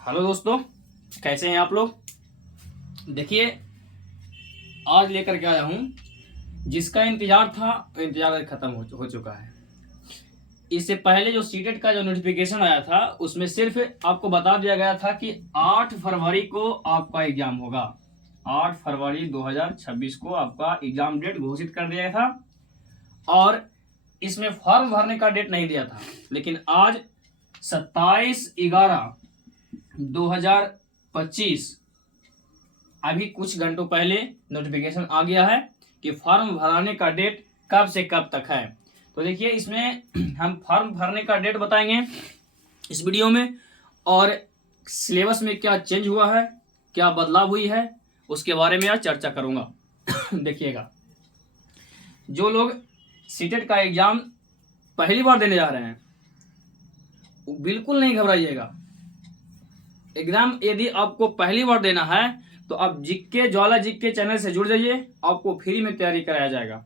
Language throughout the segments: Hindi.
हेलो दोस्तों, कैसे हैं आप लोग। देखिए, आज लेकर के आया हूँ जिसका इंतजार था, इंतजार खत्म हो चुका है। इससे पहले जो सीटेट का जो नोटिफिकेशन आया था उसमें सिर्फ आपको बता दिया गया था कि 8 फरवरी को आपका एग्जाम होगा। 8 फरवरी 2026 को आपका एग्जाम डेट घोषित कर दिया था और इसमें फॉर्म भरने का डेट नहीं दिया था। लेकिन आज 27/11/2025 अभी कुछ घंटों पहले नोटिफिकेशन आ गया है कि फॉर्म भराने का डेट कब से कब तक है। तो देखिए, इसमें हम फॉर्म भरने का डेट बताएंगे इस वीडियो में, और सिलेबस में क्या चेंज हुआ है, क्या बदलाव हुई है, उसके बारे में आज चर्चा करूंगा। देखिएगा, जो लोग सीटेट का एग्जाम पहली बार देने जा रहे हैं बिल्कुल नहीं घबराइएगा। एग्जाम यदि आपको पहली बार देना है तो आप जीके ज्वाला जीके चैनल से जुड़ जाइए, आपको फ्री में तैयारी कराया जाएगा।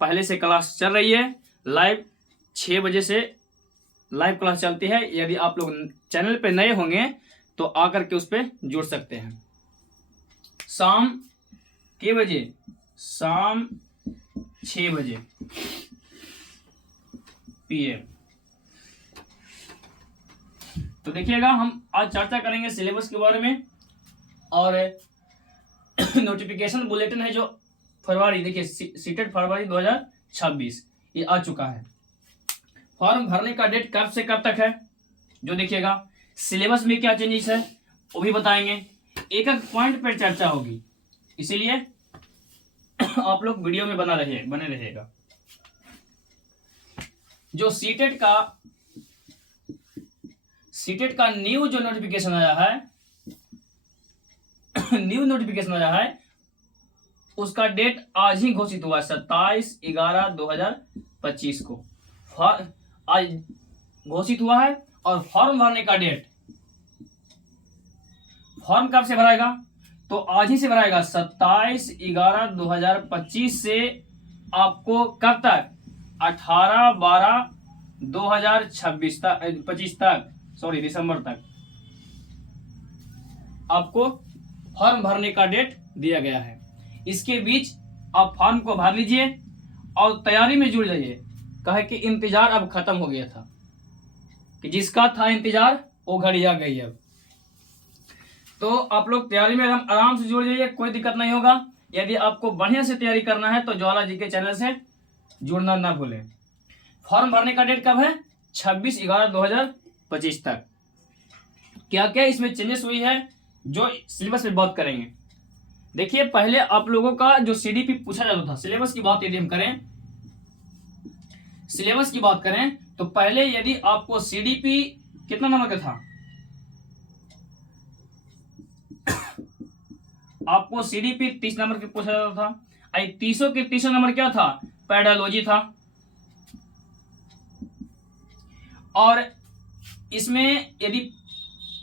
पहले से क्लास चल रही है, लाइव 6 बजे से लाइव क्लास चलती है। यदि आप लोग चैनल पे नए होंगे तो आकर के उस पर जुड़ सकते हैं। शाम के बजे, शाम 6 बजे PM। तो देखिएगा, हम आज चर्चा करेंगे सिलेबस के बारे में और नोटिफिकेशन बुलेटिन है जो फरवरी, देखिए सीटेट फरवरी 2026 ये आ चुका है। फॉर्म भरने का डेट कब से कब तक है जो देखिएगा, सिलेबस में क्या चेंजेस है वो भी बताएंगे। एक एक पॉइंट पर चर्चा होगी, इसीलिए आप लोग वीडियो में बने रहिएगा। जो सीटेट का न्यू जो नोटिफिकेशन आया है न्यू नोटिफिकेशन आया है उसका डेट आज ही घोषित हुआ है, 27/11/2025 को आज घोषित हुआ है। और फॉर्म भरने का डेट, फॉर्म कब से भराएगा तो आज ही से भराएगा। 27/11/2025 से आपको कब तक, 18/12/2026 तक, 25 तक, सॉरी दिसंबर तक आपको फॉर्म भरने का डेट दिया गया है। इसके बीच आप फॉर्म को भर लीजिए और तैयारी में जुड़ जाइए। कहे कि इंतजार अब खत्म हो गया था, कि जिसका था इंतजार वो घड़ी आ गई अब। तो आप लोग तैयारी में आराम से जुड़ जाइए, कोई दिक्कत नहीं होगा। यदि आपको बढ़िया से तैयारी करना है तो ज्वाला जी के चैनल से जुड़ना ना भूलें। फॉर्म भरने का डेट कब है, 26/11/2025 तक। क्या क्या इसमें चेंजेस हुई है जो सिलेबस में बात करेंगे। देखिए, पहले आप लोगों का जो CDP पूछा जाता था, सिलेबस की बात यदि हम करें, सिलेबस की बात करें तो पहले यदि आपको CDP कितना नंबर का था, आपको CDP 30 नंबर की पूछा जाता था। 30 के 30 नंबर क्या था, पेडालॉजी था। और इसमें यदि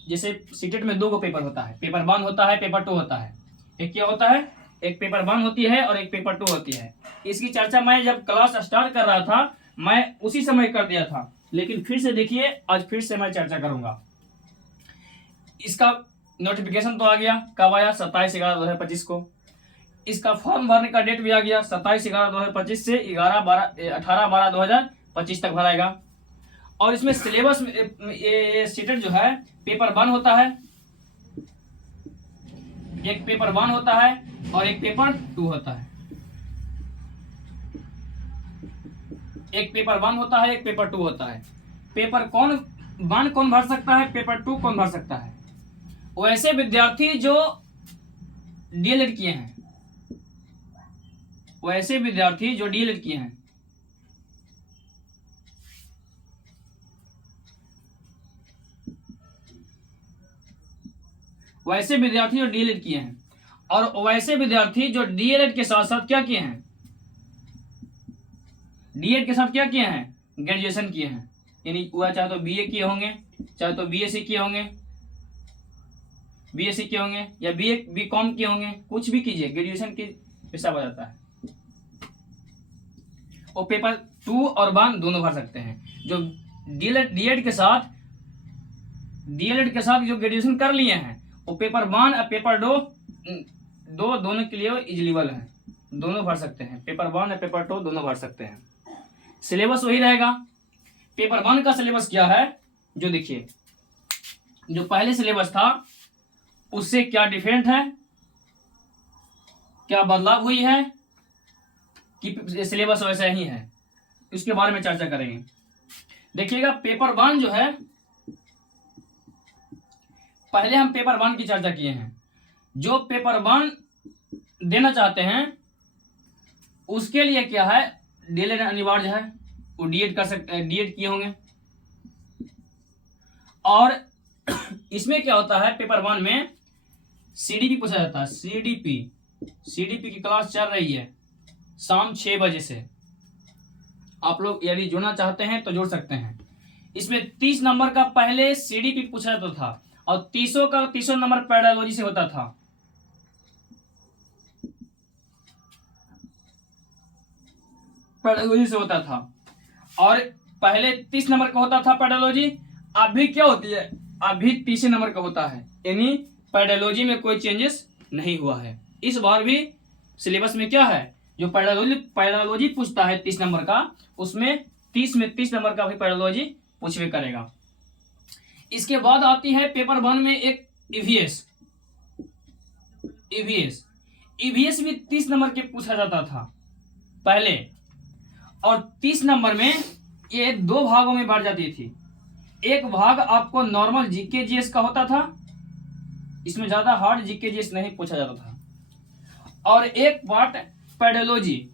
जैसे सीटेट में 2 पेपर होता है, पेपर 1 होता है, पेपर 2 होता है। एक क्या होता है, एक पेपर 1 होती है और एक पेपर 2 होती है। इसकी चर्चा मैं जब क्लास स्टार्ट कर रहा था मैं उसी समय कर दिया था, लेकिन फिर से देखिए आज फिर से मैं चर्चा करूंगा। इसका नोटिफिकेशन तो आ गया, कब आया, 27/11/2025 को। इसका फॉर्म भरने का डेट भी आ गया, 27/11/2025 से 18/12/2025 तक भराएगा। और इसमें सिलेबस में ये सीटेट जो है पेपर 1 होता है, एक पेपर 1 होता है और एक पेपर 2 होता है। एक पेपर 1 होता है, एक पेपर 2 होता है। पेपर 1 कौन भर सकता है, पेपर 2 कौन भर सकता है, वैसे विद्यार्थी जो DLED किए हैं, वैसे विद्यार्थी जो DLED किए हैं। वैसे विद्यार्थी जो DLED किए हैं और वैसे विद्यार्थी जो DLED के साथ साथ क्या किए हैं, DED के साथ क्या किए हैं, ग्रेजुएशन किए हैं। यानी वह चाहे तो BA किए होंगे, चाहे तो BSc किए होंगे, BSc किए होंगे या BCom किए होंगे, कुछ भी कीजिए, ग्रेजुएशन के हिसाब आ जाता है। वो पेपर 2 और 1 दोनों भर सकते हैं। जो DED के साथ डीएलएड के साथ जो ग्रेजुएशन कर लिए हैं वो पेपर 1 और पेपर 2 दोनों के लिए एलिजिबल है, दोनों भर सकते हैं। पेपर 1 और पेपर 2 दोनों भर सकते हैं। सिलेबस वही रहेगा। पेपर 1 का सिलेबस क्या है, जो देखिए जो पहले सिलेबस था उससे क्या डिफरेंट है, क्या बदलाव हुई है कि सिलेबस वैसा ही है, इसके बारे में चर्चा करेंगे। देखिएगा पेपर 1 जो है, पहले हम पेपर 1 की चर्चा किए हैं। जो पेपर 1 देना चाहते हैं उसके लिए क्या है, डीएलएड अनिवार्य है, वो डीएड कर सकते हैं, डीएड किए होंगे। और इसमें क्या होता है, पेपर 1 में सीडीपी पूछा जाता है। सीडीपी की क्लास चल रही है शाम 6 बजे से। आप लोग यदि जुड़ना चाहते हैं तो जुड़ सकते हैं। इसमें 30 नंबर का पहले सीडीपी पूछा जाता था और 30 नंबर पेडागोजी से होता था। पेडागोजी से होता था और पहले 30 नंबर का होता था पेडागोजी। अभी क्या होती है, अभी 30 नंबर का होता है, यानी पेडागोजी में कोई चेंजेस नहीं हुआ है। इस बार भी सिलेबस में क्या है, जो पेडागोजी पूछता है 30 नंबर का, उसमें 30 नंबर का भी पेडागोजी पूछवे करेगा। इसके बाद आती है पेपर 1 में एक ईवीएस भी 30 नंबर के पूछा जाता था पहले, और 30 नंबर में ये 2 भागों में बढ़ जाती थी। एक भाग आपको नॉर्मल जीके जीएस का होता था, इसमें ज्यादा हार्ड जीके जीएस नहीं पूछा जाता था, और एक पार्ट पेडोलॉजी।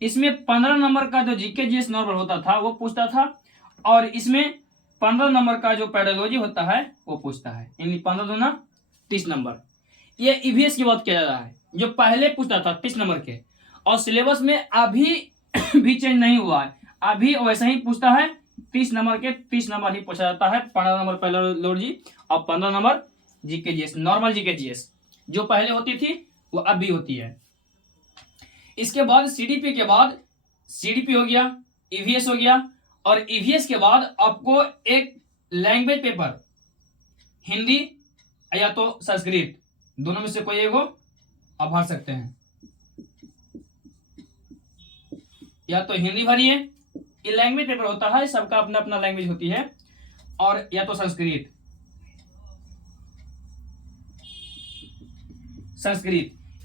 इसमें 15 नंबर का जो जीके जीएस नॉर्मल होता था वो पूछता था, और इसमें 15 नंबर का जो पेडोलॉजी होता है वो पूछता है, यानी 15 दूना 30 नंबर। ये ईवीएस की बात किया जा रहा है, जो पहले पूछता था 30 नंबर के, और सिलेबस में अभी भी चेंज नहीं हुआ है, अभी वैसा ही पूछता है। 30 नंबर के 30 नंबर ही पूछा जाता है, 15 नंबर पेडोलॉजी और 15 number GK GS, normal GK GS जो पहले होती थी वो अब भी होती है। इसके बाद सीडीपी के बाद सीडीपी हो गया, ईवीएस हो गया, और ईवीएस के बाद आपको एक लैंग्वेज पेपर, हिंदी या तो संस्कृत, दोनों में से कोई एक हो आप भर सकते हैं। या तो हिंदी भरिए, ये लैंग्वेज पेपर होता है, सबका अपना अपना लैंग्वेज होती है, और या तो संस्कृत।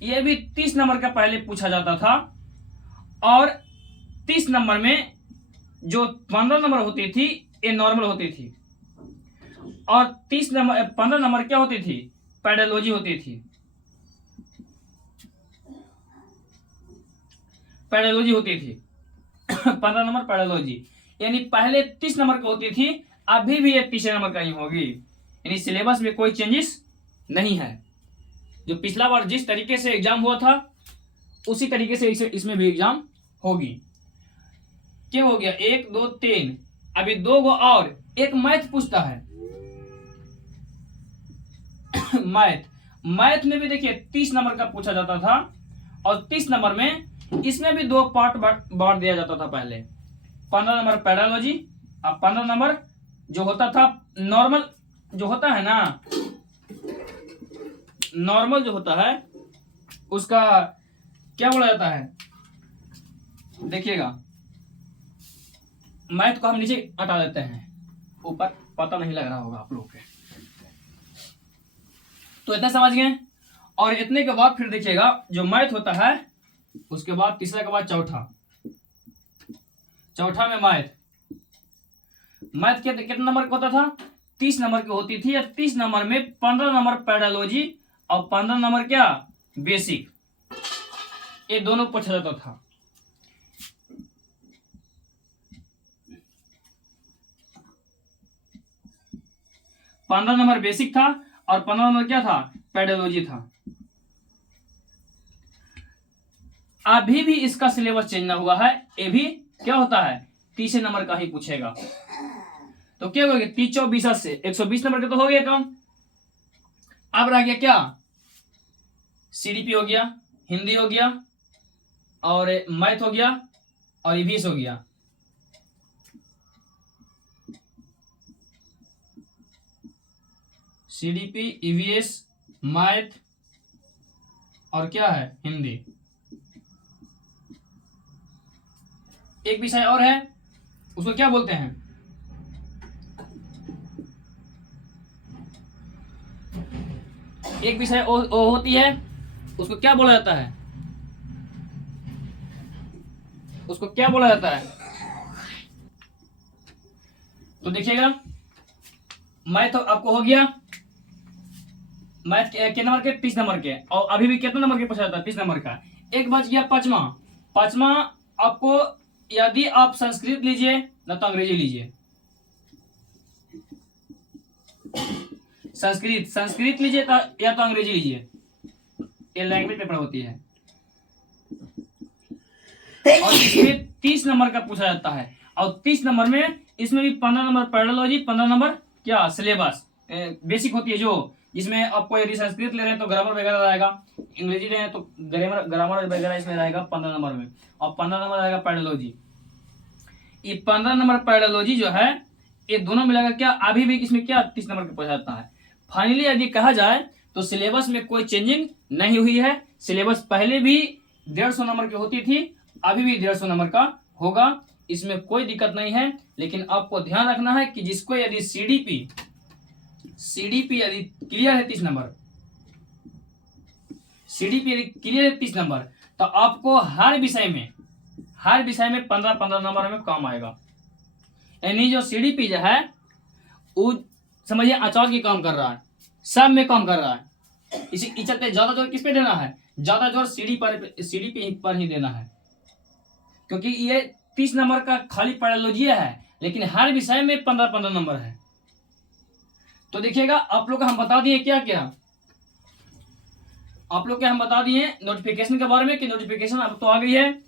ये भी 30 नंबर का पहले पूछा जाता था, और 30 नंबर में जो 15 नंबर होती थी ये नॉर्मल होती थी, और 15 नंबर क्या होती थी, पेडोलॉजी होती थी। पेडोलॉजी होती थी 15 नंबर पेडोलॉजी, यानी पहले 30 नंबर की होती थी, अभी भी ये 30 नंबर का ही होगी, यानी सिलेबस में कोई चेंजेस नहीं है। जो पिछला बार जिस तरीके से एग्जाम हुआ था उसी तरीके से इसमें भी एग्जाम होगी। क्या हो गया, 1 2 3, अभी 2 गो और, एक मैथ पूछता है। मैथ में भी देखिए 30 नंबर का पूछा जाता था, और 30 नंबर में इसमें भी 2 पार्ट बांट दिया जाता था पहले। 15 नंबर पेडोलॉजी और 15 नंबर जो होता था नॉर्मल, जो होता है ना नॉर्मल जो होता है उसका क्या बोला जाता है, देखिएगा मैथ को हम नीचे हटा देते हैं, ऊपर पता नहीं लग रहा होगा आप लोगों के, तो इतना समझ गए। और इतने के बाद फिर देखिएगा जो मैथ होता है उसके बाद तीसरा के बाद चौथा में मैथ के कितने नंबर का होता था, 30 नंबर की होती थी, या 30 नंबर में 15 नंबर पेडोलॉजी और 15 नंबर क्या बेसिक, ये दोनों पूछा जाता था। पंद्रह नंबर बेसिक था और 15 नंबर क्या था, पेडोलॉजी था। अभी भी इसका सिलेबस चेंज ना हुआ है, ये भी क्या होता है 30 नंबर का ही पूछेगा। तो क्या हो गया, 30 24 से 120 नंबर का तो हो गया काम। अब रह गया क्या, सीडीपी हो गया, हिंदी हो गया, और मैथ हो गया, और ईवीएस हो गया। CDP, EVS, मैथ और क्या है, हिंदी। एक विषय और है, उसको क्या बोलते हैं, एक विषय और होती है, उसको क्या बोला जाता है, उसको क्या बोला जाता है। तो देखिएगा, मैथ आपको हो गया, मैथ के नंबर के, 30 नंबर के, और अभी भी कितना नंबर के पूछा जाता है, 30 नंबर का। एक बच गया पांचवा। पांचवा आपको, यदि आप संस्कृत लीजिए ना तो अंग्रेजी लीजिए, संस्कृत लीजिए या तो अंग्रेजी लीजिए, ये लैंग्वेज पेपर होती है। और इसमें 30 नंबर का पूछा जाता है, और 30 नंबर में इसमें भी 15 नंबर पैरेलॉजी, 15 नंबर क्या सिलेबस बेसिक होती है, जो जिसमें आपको यदि संस्कृत ले रहे हैं तो ग्रामर वगैरह रहेगा, अंग्रेजी ले रहे हैं तो ग्रामर वगैरह इसमें रहेगा 15 नंबर में, और 15 नंबर रहेगा पैरेलॉजी। ये 15 नंबर पैरेलॉजी जो है, ये दोनों मिलाकर क्या अभी भी इसमें क्या 30 नंबर का पूछा जाता है। फाइनली यदि कहा जाए तो सिलेबस में कोई चेंजिंग नहीं हुई है। सिलेबस पहले भी 150 नंबर की होती थी, अभी भी 150 नंबर का होगा, इसमें कोई दिक्कत नहीं है। लेकिन आपको ध्यान रखना है कि जिसको यदि सीडीपी यदि क्लियर है 30 नंबर, सीडीपी यदि क्लियर है 30 नंबर, तो आपको हर विषय में 15-15 नंबर में काम आएगा। यानी जो सीडीपी जो है वो समझिए अचार की काम कर रहा है, सब में काम कर रहा है। इसी चलते ज्यादा जोर किस पे देना है, ज्यादा जोर सीडीपी पर ही देना है, क्योंकि ये 30 नंबर का खाली पैरेलॉजी है, लेकिन हर विषय में 15-15 नंबर है। तो देखिएगा, आप लोग हम बता दिए क्या क्या, आप लोग क्या हम बता दिए नोटिफिकेशन के बारे में कि नोटिफिकेशन अब तो आ गई है।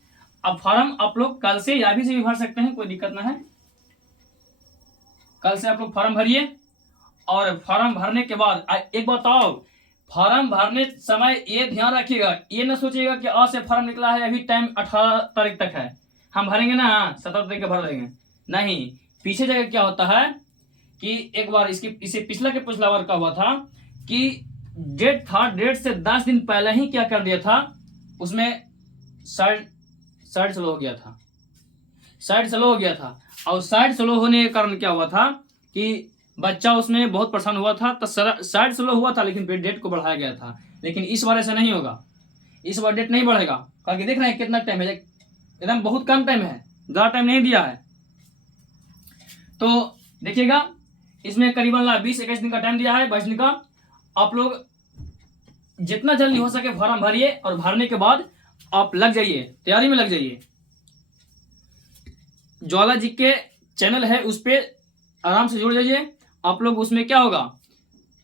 अब फॉर्म आप लोग कल से या भी से भी भर सकते हैं, कोई दिक्कत ना है। कल से आप लोग फॉर्म भरिए, और फॉर्म भरने के बाद एक बताओ, फॉर्म भरने समय ये ध्यान रखिएगा, ये ना सोचिएगा कि आज से फॉर्म निकला है, अभी टाइम 18 तारीख तक है, हम भरेंगे ना 17 तारीख भर देंगे, नहीं। पीछे जगह क्या होता है कि एक बार इसे पिछला बार का हुआ था कि डेट था, डेट से 10 दिन पहले ही क्या कर दिया था, उसमें साइड स्लो हो गया था, और साइड स्लो होने के कारण क्या हुआ था कि बच्चा उसमें बहुत परेशान हुआ था, तो साइड स्लो हुआ था, लेकिन फिर डेट को बढ़ाया गया था। लेकिन इस बार ऐसा नहीं होगा, इस बार डेट नहीं बढ़ेगा, क्योंकि देख रहे हैं कितना टाइम है, एकदम बहुत कम टाइम है, ज्यादा टाइम नहीं दिया है। तो देखिएगा, इसमें करीबन 20-21 दिन का टाइम दिया है, 22 दिन का। आप लोग जितना जल्दी हो सके फॉर्म भरिए, और भरने के बाद आप लग जाइए, तैयारी में लग जाइए। ज्वाला जी के चैनल है, उस पर आराम से जुड़ जाइए। आप लोग उसमें क्या होगा,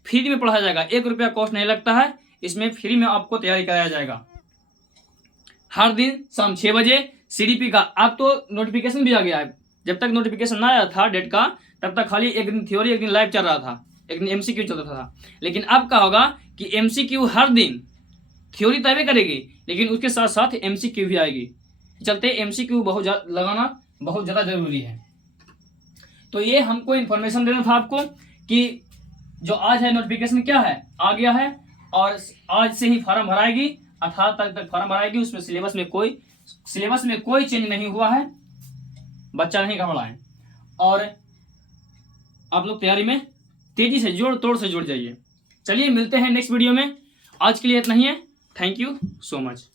फ्री में पढ़ाया जाएगा, 1 रुपया कॉस्ट नहीं लगता है, इसमें फ्री में आपको तैयारी कराया जाएगा। हर दिन शाम 6 बजे सीडीपी का, अब तो नोटिफिकेशन भी आ गया है, जब तक नोटिफिकेशन ना आया था डेट का, तब तक खाली एक दिन थ्योरी, एक दिन लाइव चल रहा था, एक दिन एमसीक्यू चल रहा था। लेकिन अब क्या होगा कि एमसीक्यू हर दिन, थ्योरी तय करेगी, लेकिन उसके साथ साथ एमसीक्यू भी आएगी, चलते एमसीक्यू लगाना बहुत ज़्यादा जरूरी है। तो ये हमको इन्फॉर्मेशन देना था आपको कि जो आज है नोटिफिकेशन क्या है, आ गया है, और आज से ही फॉर्म भराएगी, 18 तारीख तक फॉर्म भराएगी। उसमें सिलेबस में कोई चेंज नहीं हुआ है, बच्चा नहीं घबराएं, और आप लोग तैयारी में तेजी से जोड़ तोड़ से जुड़ जाइए। चलिए मिलते हैं नेक्स्ट वीडियो में, आज के लिए इतना ही है। Thank you so much.